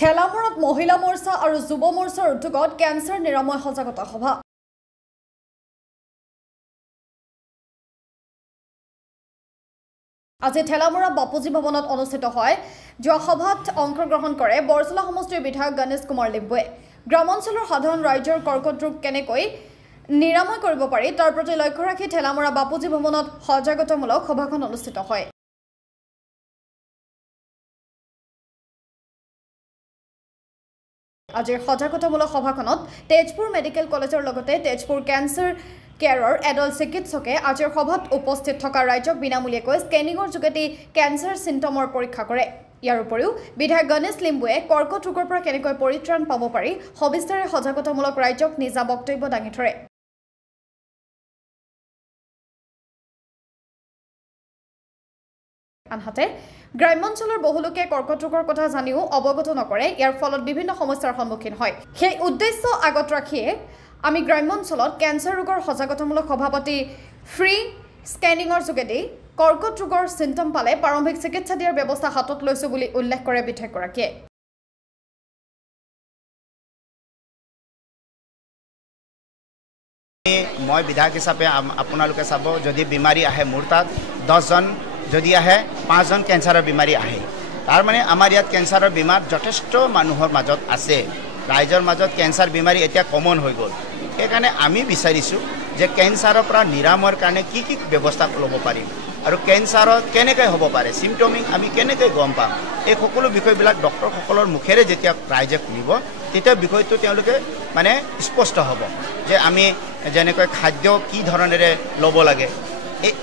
ঠেলামৰাত মহিলা মৰ্চা আৰু যুৱ মৰ্চাৰ উদ্যোগত কেন্সাৰ নিৰাময় সজাগতা সভা। আজি ঠেলামৰা বাপুজী ভৱনত অনুষ্ঠিত হয়। যোৱা সভাত অংশগ্ৰহণ কৰে বৰজলা সমষ্টিৰ বিধায়ক গণেশ কুমাৰ লিম্বুৱে। গ্ৰামাঞ্চলৰ সাধাৰণ ৰাইজৰ কৰ্কট ৰোগ কেনেকৈ নিৰাময় কৰিব পাৰি তাৰ প্ৰতি লক্ষ্য ৰাখি ঠেলামৰা বাপুজী ভৱনত সজাগতামূলক সভাখন অনুষ্ঠিত হয়। আজিৰ সজাগতামূলক সভাখনত তেজপুৰ মেডিকেল কলেজৰ লগতে তেজপুৰ কেন্সাৰ কেয়াৰৰ এডল চিকিৎসকে আজিৰ সভাত উপস্থিত থকা ৰাইজক বিনামূলীয়াকৈ স্কেনিঙৰ যোগেদি কেন্সাৰ চিম্পটমৰ পৰীক্ষা কৰে। ইয়াৰ উপৰিও বিধায়ক গণেশ লিম্বুৱে কৰ্কট ৰোগৰ পৰা কেনেকৈ পৰিত্ৰাণ পাব পাৰি সবিস্তাৰে সজাগতামূলক ৰাইজক নিজা বক্তব্য দাঙি ধৰে। আনহাতে গ্ৰামাঞ্চলৰ বহুলোকে কৰ্কট ৰোগৰ কথা জানিও অৱগত নকৰে। ইয়াৰ ফলত বিভিন্ন সমস্যাৰ সন্মুখীন হয়। সেই উদ্দেশ্য আগত ৰাখিয়ে আমি গ্ৰামাঞ্চলত কেন্সাৰ ৰোগৰ সজাগতামূলক সভা পাতি ফ্ৰী স্কেনিঙৰ যোগেদি কৰ্কট ৰোগৰ চিম্পটম পালে প্ৰাৰম্ভিক চিকিৎসা দিয়াৰ ব্যৱস্থা হাতত লৈছো বুলি উল্লেখ কৰে বিধায়কগৰাকীয়ে। মই বিধায়ক হিচাপে আপোনালোকে চাব, যদি বেমাৰী আহে মোৰ তাত 10 জন, যদি আহে 5 জন কেন্সাৰৰ বেমাৰী আহে। তাৰ মানে আমাৰ ইয়াত কেন্সাৰৰ বেমাৰ যথেষ্ট মানুহৰ মাজত আছে। ৰাইজৰ মাজত কেন্সাৰ বেমাৰী এতিয়া কমন হৈ গ'ল। সেইকাৰণে আমি বিচাৰিছোঁ যে কেন্সাৰৰ পৰা নিৰাময়ৰ কাৰণে কি কি ব্যৱস্থা ল'ব পাৰিম আৰু কেন্সাৰত কেনেকৈ হ'ব পাৰে, চিম্পটমিক আমি কেনেকৈ গম পাম, এই সকলো বিষয়বিলাক ডক্টৰসকলৰ মুখেৰে যেতিয়া ৰাইজে শুনিব তেতিয়া বিষয়টো তেওঁলোকে মানে স্পষ্ট হ'ব যে আমি যেনেকৈ খাদ্য কি ধৰণেৰে ল'ব লাগে।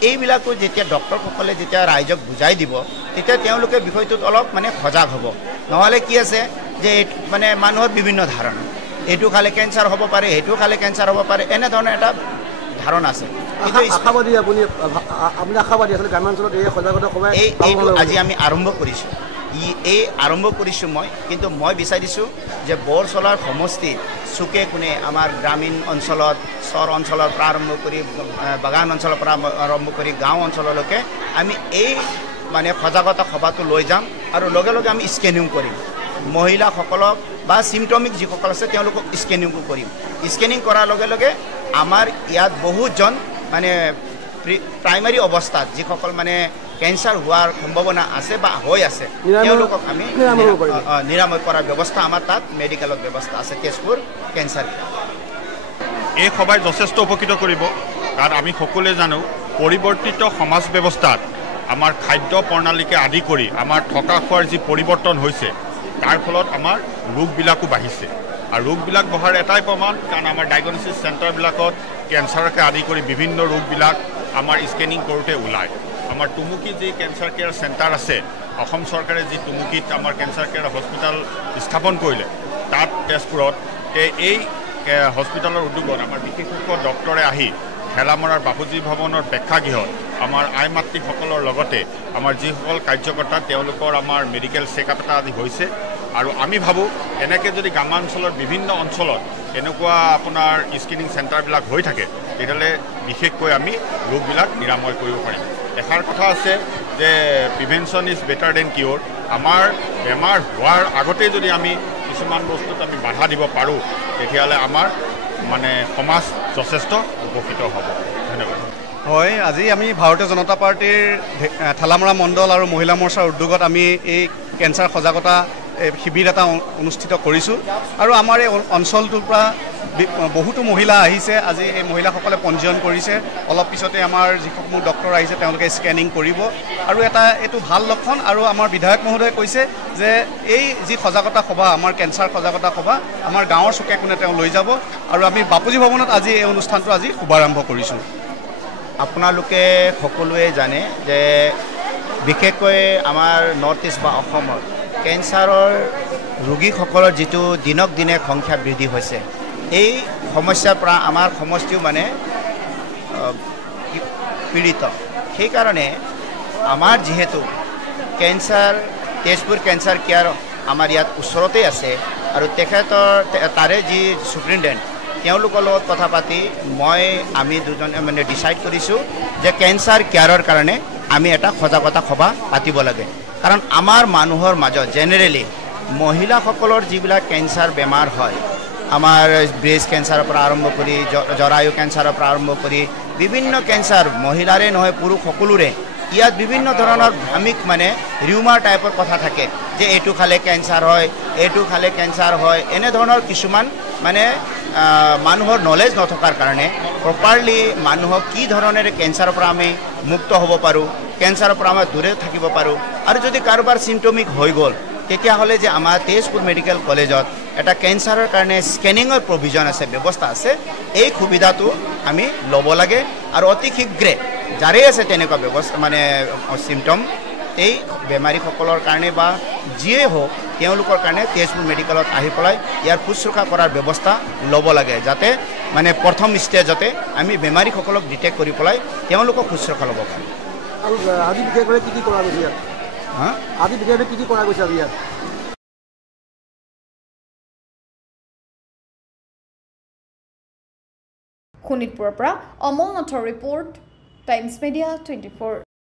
এইবিলাকো যেতিয়া ডক্টৰসকলে যেতিয়া ৰাইজক বুজাই দিব তেতিয়া তেওঁলোকে বিষয়টোত অলপ মানে সজাগ হ'ব। নহ'লে কি আছে যে মানে মানুহৰ বিভিন্ন ধাৰণা, এইটো খালে কেন্সাৰ হ'ব পাৰে, সেইটো খালে কেন্সাৰ হ'ব পাৰে, এনেধৰণৰ এটা ধাৰণা আছে। এইটো আজি আমি আৰম্ভ কৰিছোঁ, আৰম্ভ কৰিছোঁ কিন্তু মই বিচাৰিছোঁ যে বৰচলাৰ সমষ্টিত চুকে কোণে আমাৰ গ্ৰামীণ অঞ্চলত, চৰ অঞ্চলৰ পৰা আৰম্ভ কৰি বাগান অঞ্চলৰ পৰা আৰম্ভ কৰি গাঁও অঞ্চললৈকে আমি এই মানে সজাগতা সভাটো লৈ যাম আৰু লগে লগে আমি স্কেনিং কৰিম। মহিলাসকলক বা চিম্পটমিক যিসকল আছে তেওঁলোকক স্কেনিংও কৰিম। স্কেনিং কৰাৰ লগে লগে আমাৰ ইয়াত বহুতজন মানে প্ৰাইমাৰী অৱস্থাত যিসকল মানে কেন্সাৰ হোৱাৰ সম্ভাৱনা আছে বা হৈ আছে তেওঁলোকক আমি নিৰাময় কৰাৰ ব্যৱস্থা আমাৰ তাত মেডিকেলত ব্যৱস্থা আছে, তেজপুৰ কেন্সাৰ। এই সভাই যথেষ্ট উপকৃত কৰিব, কাৰণ আমি সকলোৱে জানো পৰিৱৰ্তিত সমাজ ব্যৱস্থাত আমাৰ খাদ্য প্ৰণালীকে আদি কৰি আমাৰ থকা খোৱাৰ যি পৰিৱৰ্তন হৈছে তাৰ ফলত আমাৰ ৰোগবিলাকো বাঢ়িছে। আৰু ৰোগবিলাক বঢ়াৰ এটাই প্ৰমাণ, কাৰণ আমাৰ ডায়েগনষ্টিছ চেণ্টাৰবিলাকত কেন্সাৰকে আদি কৰি বিভিন্ন ৰোগবিলাক আমাৰ স্কেনিং কৰোঁতে ওলায়। আমাৰ টুমুকীত যি কেন্সাৰ কেয়াৰ চেণ্টাৰ আছে, অসম চৰকাৰে যি টুমুকীত আমাৰ কেন্সাৰ কেয়াৰ হস্পিটেল স্থাপন কৰিলে, তাত তেজপুৰত এই হস্পিটেলৰ উদ্যোগত আমাৰ বিশেষজ্ঞ ডক্টৰে আহি ঠেলামৰাৰ বাপুজী ভৱনৰ প্ৰেক্ষাগৃহত আমাৰ আই মাতৃসকলৰ লগতে আমাৰ যিসকল কাৰ্যকৰ্তা তেওঁলোকৰ আমাৰ মেডিকেল চেকআপ এটা আদি হৈছে। আৰু আমি ভাবোঁ এনেকৈ যদি গ্ৰামাঞ্চলৰ বিভিন্ন অঞ্চলত এনেকুৱা আপোনাৰ স্ক্ৰিনিং চেণ্টাৰবিলাক হৈ থাকে তেতিয়াহ'লে বিশেষকৈ আমি ৰোগবিলাক নিৰাময় কৰিব পাৰিম। এষাৰ কথা আছে যে প্ৰিভেনশ্যন ইজ বেটাৰ দেন কিয়ৰ। আমাৰ বেমাৰ হোৱাৰ আগতেই যদি আমি কিছুমান বস্তুত আমি বাধা দিব পাৰোঁ তেতিয়াহ'লে আমাৰ মানে সমাজ যথেষ্ট উপকৃত হ'ব। ধন্যবাদ। হয়, আজি আমি ভাৰতীয় জনতা পাৰ্টীৰ ঠেলামৰা মণ্ডল আৰু মহিলা মৰ্চাৰ উদ্যোগত আমি এই কেন্সাৰ সজাগতা শিবিৰ এটা অনুষ্ঠিত কৰিছোঁ। আৰু আমাৰ এই অঞ্চলটোৰ পৰা বহুতো মহিলা আহিছে। আজি এই মহিলাসকলে পঞ্জীয়ন কৰিছে। অলপ পিছতে আমাৰ যিসমূহ ডক্টৰ আহিছে তেওঁলোকে স্কেনিং কৰিব আৰু এইটো ভাল লক্ষণ। আৰু আমাৰ বিধায়ক মহোদয়ে কৈছে যে এই যি সজাগতা সভা, আমাৰ কেন্সাৰ সজাগতা সভা আমাৰ গাঁৱৰ চুকে কোণে তেওঁ লৈ যাব আৰু আমি বাপুজী ভৱনত আজি এই অনুষ্ঠানটো আজি শুভাৰম্ভ কৰিছোঁ। আপোনালোকে সকলোৱে জানে যে বিশেষকৈ আমাৰ নৰ্থ ইষ্ট বা অসমত কেন্সাৰৰ ৰোগীসকলৰ যিটো দিনক দিনে সংখ্যা বৃদ্ধি হৈছে, এই সমস্যাৰ পৰা আমাৰ সমষ্টিও মানে পীড়িত। সেইকাৰণে আমাৰ যিহেতু কেন্সাৰ তেজপুৰ কেন্সাৰ কেয়াৰ আমাৰ ইয়াত ওচৰতেই আছে আৰু তাৰে যি ছুপাৰিনটেণ্ডেণ্ট তেওঁলোকৰ লগত কথা পাতি আমি দুজনে মানে ডিচাইড কৰিছোঁ যে কেন্সাৰ কেয়াৰৰ কাৰণে আমি এটা সজাগতা সভা পাতিব লাগে। কাৰণ আমাৰ মানুহৰ মাজত জেনেৰেলি মহিলাসকলৰ যিবিলাক কেঞ্চাৰ বেমাৰ হয় আমাৰ ব্ৰেষ্ট কেঞ্চাৰৰ পৰা আৰম্ভ কৰি জৰায়ু কেঞ্চাৰৰ পৰা আৰম্ভ কৰি বিভিন্ন কেঞ্চাৰ মহিলাৰে নহয় পুৰুষ সকলোৰে ইয়াত বিভিন্ন ধৰণৰ ভ্ৰামিক মানে ৰিউমাৰ টাইপৰ কথা থাকে যে এইটো খালে কেঞ্চাৰ হয় এইটো খালে কেঞ্চাৰ হয় এনে ধৰণৰ কিছুমান মানে মানুহৰ নলেজ নথকাৰ কাৰণে প্ৰপাৰলি মানুহক কি ধৰণেৰে কেঞ্চাৰৰ পৰা আমি মুক্ত হ'ব পাৰোঁ কেঞ্চাৰৰ পৰা আমি দূৰে থাকিব পাৰোঁ আৰু যদি কাৰোবাৰ চিম্পটমিক হৈ গ'ল তেতিয়াহ'লে যে আমাৰ তেজপুৰ মেডিকেল কলেজত এটা কেঞ্চাৰৰ কাৰণে স্কেনিঙৰ প্ৰভিজন আছে ব্যৱস্থা আছে এই সুবিধাটো আমি ল'ব লাগে আৰু অতি শীঘ্ৰে যাৰে আছে তেনেকুৱা ব্যৱস্থা মানে চিম্পটম এই বেমাৰীসকলৰ কাৰণে বা যিয়ে হওক তেওঁলোকৰ কাৰণে তেজপুৰ মেডিকেলত আহি পেলাই ইয়াৰ শুশ্ৰূষা কৰাৰ ব্যৱস্থা ল'ব লাগে যাতে মানে প্ৰথম ষ্টেজতে আমি বেমাৰীসকলক ডিটেক্ট কৰি পেলাই তেওঁলোকক শুশ্ৰূষা ল'ব পাৰোঁ আৰু আজি বিশেষভাৱে কি কৰা গৈছে ইয়াত আজি বিশেষভাৱে কি কৰা গৈছে আজি ইয়াত শোণিতপুৰৰ পৰা অমল নাথৰ ৰিপৰ্ট টাইমছ মিডিয়া 24